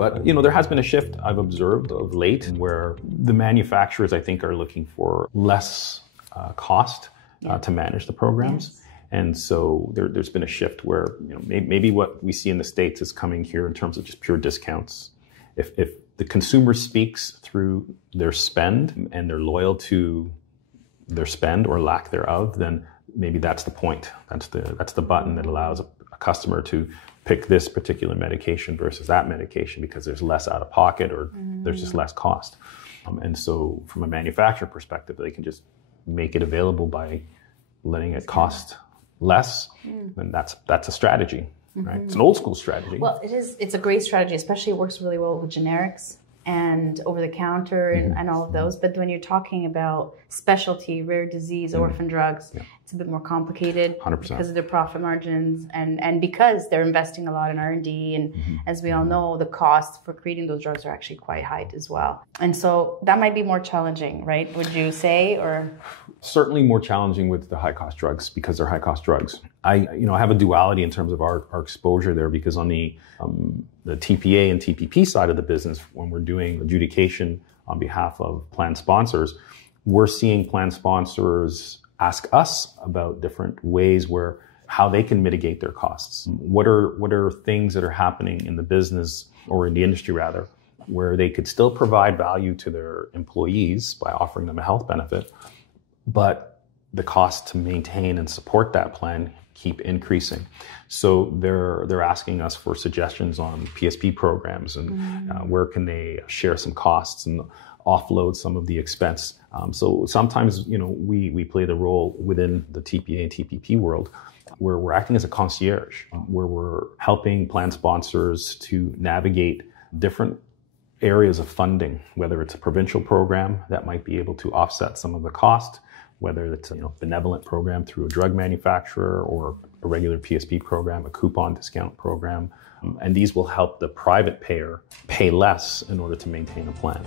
But, there has been a shift I've observed of late where the manufacturers, I think, are looking for less cost to manage the programs. Yes. And so there's been a shift where, maybe what we see in the States is coming here in terms of just pure discounts. If the consumer speaks through their spend and they're loyal to their spend or lack thereof, then maybe that's the point. That's the button that allows a customer to pick this particular medication versus that medication because there's less out of pocket or there's just less cost. And so from a manufacturer perspective, they can just make it available by letting it cost less, and that's a strategy, right? It's an old school strategy. Well, it is. It's a great strategy, especially it works really well with generics and over the counter and all of those. But when you're talking about specialty, rare disease, orphan drugs, it's a bit more complicated 100%. Because of their profit margins and because they're investing a lot in R&D. And as we all know, the costs for creating those drugs are actually quite high as well. And so that might be more challenging, right? Would you say, or? Certainly more challenging with the high cost drugs because they're high cost drugs. I have a duality in terms of our exposure there because on the TPA and TPP side of the business, when we're doing adjudication on behalf of plan sponsors, we're seeing plan sponsors ask us about different ways how they can mitigate their costs. What are things that are happening in the business or in the industry rather, where they could still provide value to their employees by offering them a health benefit, but the cost to maintain and support that plan keep increasing. So they're asking us for suggestions on PSP programs and where can they share some costs and offload some of the expense. So sometimes, we play the role within the TPA and TPP world where we're acting as a concierge, where we're helping plan sponsors to navigate different areas of funding, whether it's a provincial program that might be able to offset some of the cost, whether it's a benevolent program through a drug manufacturer or a regular PSP program, a coupon discount program. And these will help the private payer pay less in order to maintain a plan.